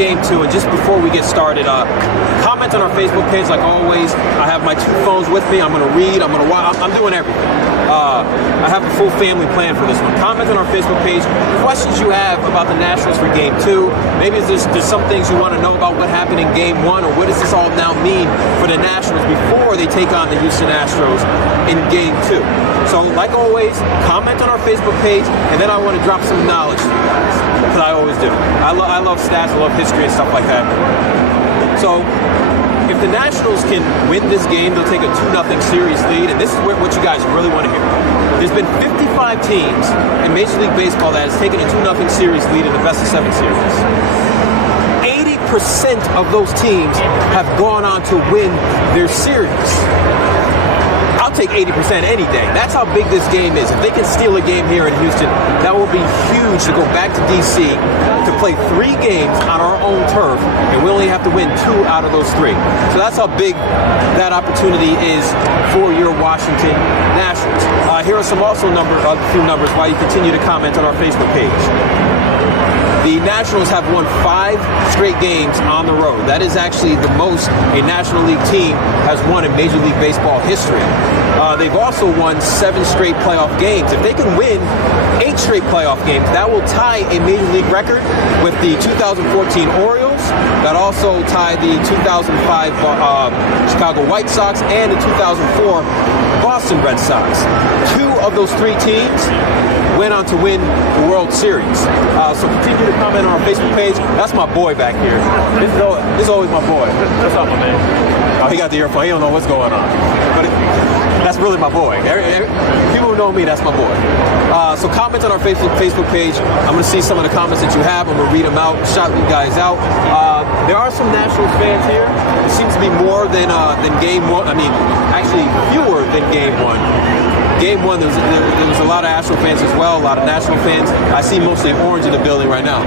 Game 2. And just before we get started, comment on our Facebook page like always. I have my 2 phones with me. I'm going to read. I'm going to watch. I'm doing everything. I have a full family plan for this one. Comment on our Facebook page questions you have about the Nationals for Game 2. Maybe there's some things you want to know about what happened in Game 1, or what does this all now mean for the Nationals before they take on the Houston Astros in Game 2. So, like always, comment on our Facebook page, and then I want to drop some knowledge to you guys, because I always do. I love stats, I love history and stuff like that. So, if the Nationals can win this game, they'll take a 2-0 series lead, and this is what you guys really want to hear. There's been 55 teams in Major League Baseball that has taken a 2-0 series lead in the best-of-7 series. 80% of those teams have gone on to win their series. I'll take 80% any day. That's how big this game is. If they can steal a game here in Houston, that will be huge to go back to D.C. to play 3 games on our own turf, and we only have to win 2 out of those 3. So that's how big that opportunity is for your Washington Nationals. Here are some also a few numbers while you continue to comment on our Facebook page. The Nationals have won 5 straight games on the road. That is actually the most a National League team has won in Major League Baseball history. They've also won 7 straight playoff games. If they can win 8 straight playoff games, that will tie a Major League record with the 2014 Orioles. That also tied the 2005 Chicago White Sox and the 2004 Boston Red Sox. 2 of those 3 teams went on to win the World Series. So continue to comment on our Facebook page. That's my boy back here. This is always my boy. What's up, my man? Oh, he got the earphone. He don't know what's going on. But that's really my boy. People who know me, that's my boy. So comment on our Facebook page. I'm going to see some of the comments that you have. I'm going to read them out, shout you guys out. There are some Nationals fans here. It seems to be more than Game 1. I mean, actually fewer than Game 1. Game 1, there was a lot of Astro fans as well, a lot of National fans. I see mostly orange in the building right now.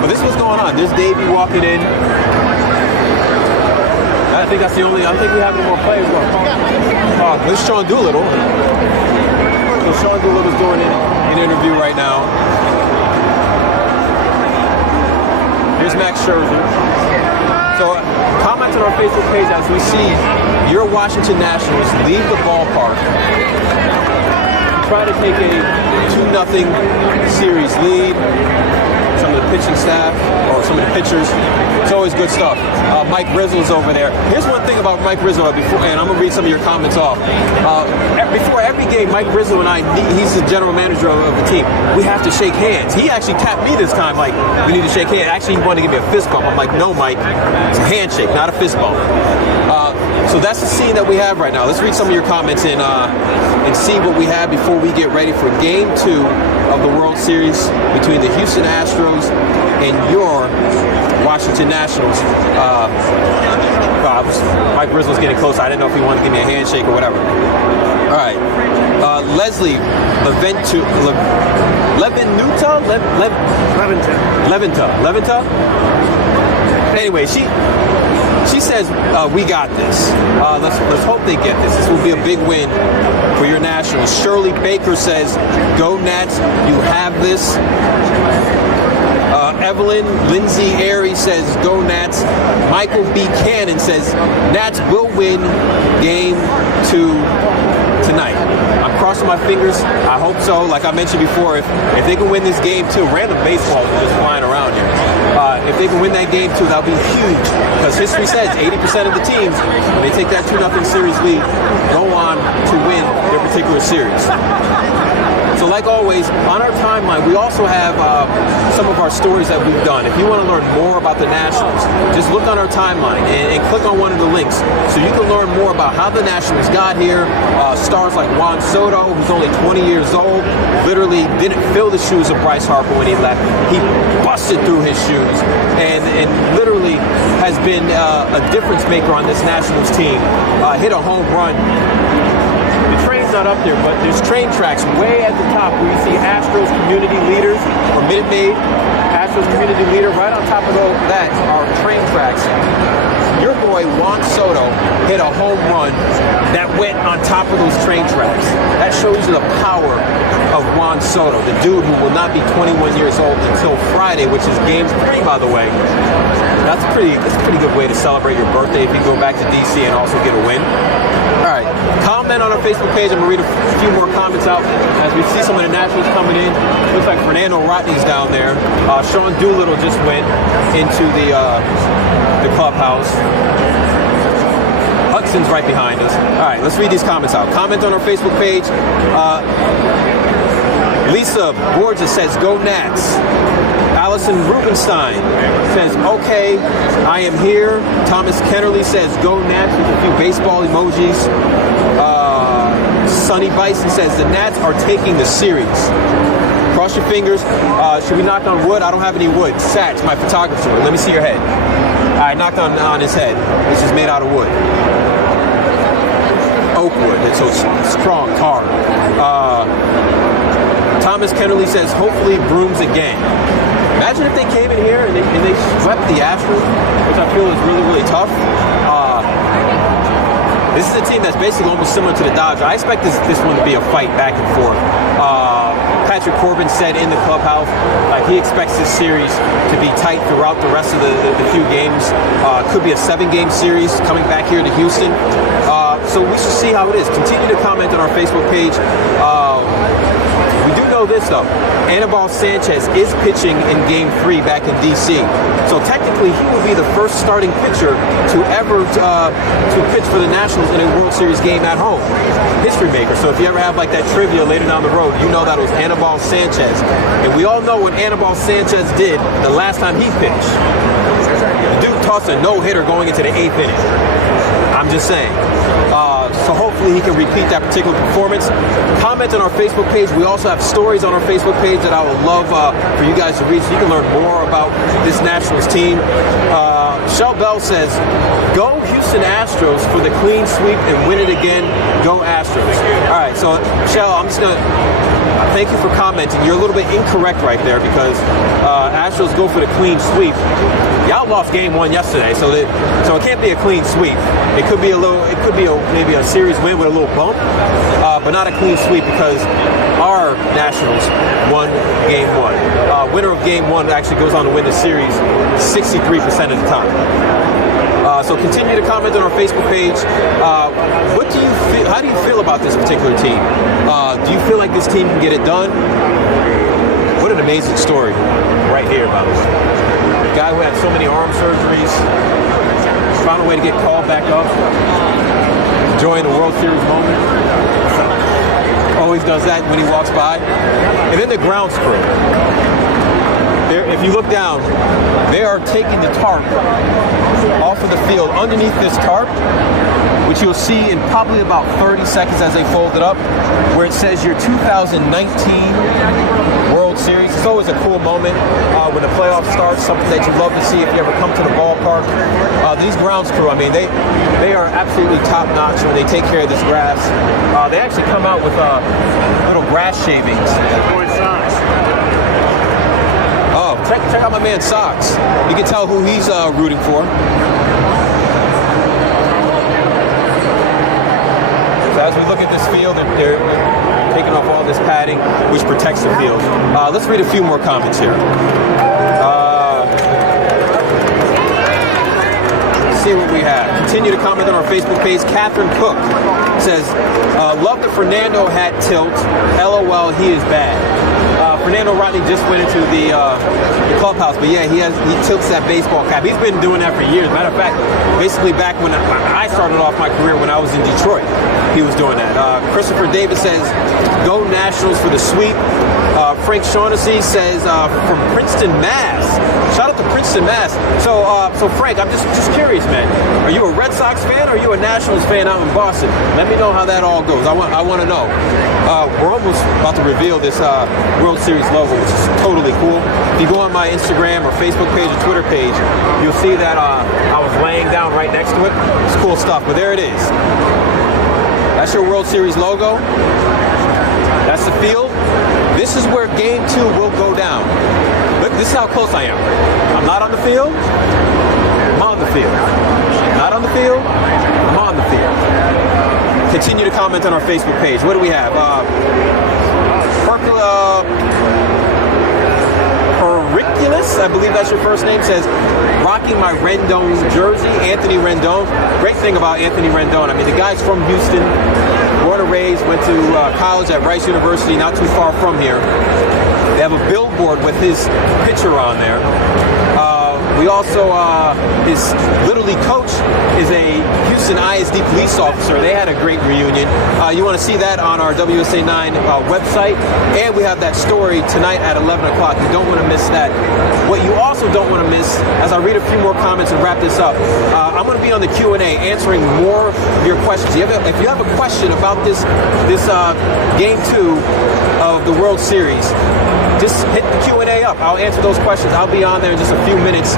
But this is what's going on. There's Davey walking in. I think that's the only. I think we have any more players. This is Sean Doolittle. So Sean Doolittle's doing an interview right now. Here's Max Scherzer. So comment on our Facebook page as we see your Washington Nationals leave the ballpark, try to take a 2-0 series lead. Some of the pitching staff, or some of the pitchers, it's always good stuff. Mike Rizzo's over there. Here's one thing about Mike Rizzo, and I'm going to read some of your comments off. Before every game, Mike Rizzo and I, he's the general manager of the team, we have to shake hands. He actually tapped me this time, like, we need to shake hands. Actually, he wanted to give me a fist bump. I'm like, no, Mike, it's a handshake, not a fist bump. So that's the scene that we have right now. Let's read some of your comments and see what we have before we get ready for Game 2 of the World Series between the Houston Astros and your Washington Nationals. Mike Rizzo's getting close. I didn't know if he wanted to give me a handshake or whatever. All right. Leslie Levinta. Anyway, she says, we got this. Let's hope they get this. This will be a big win for your Nationals. Shirley Baker says, go Nats, you have this. Evelyn Lindsay Airy says, go Nats. Michael B. Cannon says, Nats will win Game 2 tonight. I'm crossing my fingers. I hope so. Like I mentioned before, if they can win this Game 2, random baseballs are just flying around here. If they can win that Game 2, that'll be huge. Because history says 80% of the teams, when they take that 2-0 series lead, go on to win their particular series. So like always, on our timeline, we also have some of our stories that we've done. If you want to learn more about the Nationals, just look on our timeline and click on one of the links so you can learn more about how the Nationals got here. Stars like Juan Soto, who's only 20 years old, literally didn't fill the shoes of Bryce Harper when he left. He busted through his shoes and literally has been a difference maker on this Nationals team. Hit a home run. The train's not up there, but there's train tracks way at the top where you see Astros community leaders or Minute Maid. Astros community leader, right on top of that are train tracks. your boy Juan Soto hit a home run that went on top of those train tracks. That shows you the power of Juan Soto, the dude who will not be 21 years old until Friday, which is Game 3, by the way. That's a pretty good way to celebrate your birthday if you go back to DC and also get a win. All right, comment on our Facebook page. I'm going to read a few more comments out as we see some of the Nationals coming in. Looks like Fernando Rodney's down there. Sean Doolittle just went into the clubhouse. Hudson's right behind us. All right, let's read these comments out. Comment on our Facebook page. Lisa Borges says, "Go Nats." Allison Rubenstein says, "Okay, I am here." Thomas Kennerly says, "Go Nats," with a few baseball emojis. Sonny Bison says, "The Nats are taking the series." Cross your fingers. Should we knock on wood? I don't have any wood. Satch, my photographer. Let me see your head. I knocked on his head. This is made out of wood. Oak wood. It's so strong, hard. Thomas Kennerly says, "Hopefully brooms again." Imagine if they came in here and they swept the Astros, which I feel is really, really tough. This is a team that's basically almost similar to the Dodgers. I expect this one to be a fight back and forth. Patrick Corbin said in the clubhouse, he expects this series to be tight throughout the rest of the few games. Could be a 7-game series coming back here to Houston. So we should see how it is. Continue to comment on our Facebook page. We do know this, though. Anibal Sanchez is pitching in Game 3 back in D.C. So technically, he will be the first starting pitcher to ever to pitch for the Nationals in a World Series game at home. History maker. So if you ever have like that trivia later down the road, you know that it was Anibal Sanchez. And we all know what Anibal Sanchez did the last time he pitched. The dude tossed a no-hitter going into the 8th inning. I'm just saying. So hopefully he can repeat that particular performance. Comment on our Facebook page. We also have stories on our Facebook page that I would love for you guys to read so you can learn more about this Nationals team. Shell Bell says, "Go Houston Astros for the clean sweep and win it again. Go Astros." All right, so Shell, I'm just going to thank you for commenting. You're a little bit incorrect right there because Astros go for the clean sweep. Y'all lost Game 1 yesterday, so it can't be a clean sweep. It could be maybe a series win with a little bump, but not a clean sweep because our Nationals won Game 1. Winner of Game 1 actually goes on to win the series 63% of the time. So continue to comment on our Facebook page. What do you feel? How do you feel about this particular team? Do you feel like this team can get it done? What an amazing story right here, by the way. The guy who had so many arm surgeries, found a way to get called back up, enjoying the World Series moment. Always does that when he walks by. And then the grounds crew. If you look down, they are taking the tarp off of the field. Underneath this tarp, which you'll see in probably about 30 seconds as they fold it up, where it says your 2019 World Series. It's always a cool moment when the playoffs start, something that you love to see if you ever come to the ballpark. These grounds crew, I mean, they are absolutely top-notch when they take care of this grass. They actually come out with little grass shavings. Oh, check out my man's socks. You can tell who he's rooting for. So as we look at this field, they're taking off all this padding, which protects the field. Let's read a few more comments here. See what we have. Continue to comment on our Facebook page. Catherine Cook says, "Love the Fernando hat tilt. LOL, he is bad." Fernando Rodney just went into the clubhouse, but yeah, he tilts that baseball cap. He's been doing that for years. Matter of fact, basically back when I started off my career when I was in Detroit, he was doing that. Christopher Davis says, "Go Nationals for the sweep." Frank Shaughnessy says, "From Princeton, Mass." Shout out to Princeton, Mass. So Frank, I'm just curious, man. Are you a Red Sox fan or are you a Nationals fan out in Boston? Let me know how that all goes. I want to know. We're almost about to reveal this World Series logo, which is totally cool. If you go on my Instagram or Facebook page or Twitter page, you'll see that I was laying down right next to it. It's cool stuff, but there it is. That's your World Series logo. That's the field. This is where Game 2 will go down. Look, this is how close I am. I'm not on the field. I'm on the field. not on the field, I'm on the field. Continue to comment on our Facebook page. What do we have? Periculus, I believe that's your first name, says, rocking my Rendon jersey. Anthony Rendon. Great thing about Anthony Rendon, I mean, the guy's from Houston, born and raised, went to college at Rice University, not too far from here. They have a billboard with his picture on there. We also, his Little League coach is a Houston ISD police officer. They had a great reunion. You want to see that on our WSA 9 website. And we have that story tonight at 11 o'clock. You don't want to miss that. What you also don't want to miss, as I read a few more comments and wrap this up, I'm going to be on the Q&A answering more of your questions. If you have a question about this Game 2 of the World Series, just hit the Q&A up. I'll answer those questions. I'll be on there in just a few minutes.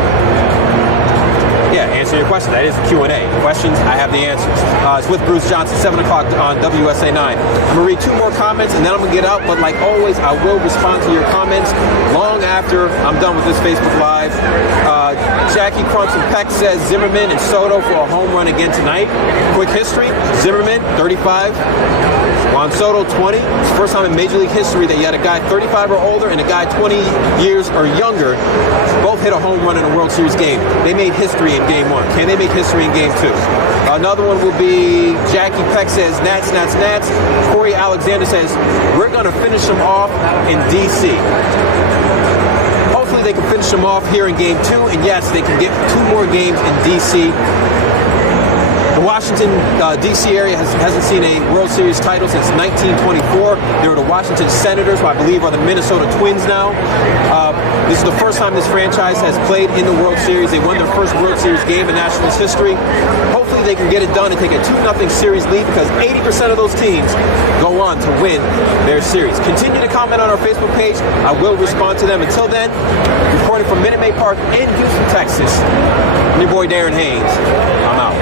Yeah, answer your question. That is the Q&A. Questions, I have the answers. It's with Bruce Johnson, 7 o'clock on WSA 9. I'm going to read 2 more comments, and then I'm going to get out. But like always, I will respond to your comments long after I'm done with this Facebook Live. Jackie Crunch and Peck says Zimmerman and Soto for a home run again tonight. Quick history. Zimmerman, 35. Juan Soto, 20. It's the first time in Major League history that you had a guy 35 or older and a guy 20 years or younger both hit a home run in a World Series game. They made history in Game 1. Can they make history in Game 2? Another one will be Jackie Peck says, Nats, Nats, Nats. Corey Alexander says, we're going to finish them off in D.C. Hopefully they can finish them off here in Game 2. And yes, they can get 2 more games in D.C. The Washington, D.C. area hasn't seen a World Series title since 1924. They were the Washington Senators, who I believe are the Minnesota Twins now. This is the first time this franchise has played in the World Series. They won their first World Series game in Nationals history. Hopefully they can get it done and take a 2-0 series lead, because 80% of those teams go on to win their series. Continue to comment on our Facebook page. I will respond to them. Until then, reporting from Minute Maid Park in Houston, Texas, I'm your boy Darren Haynes. I'm out.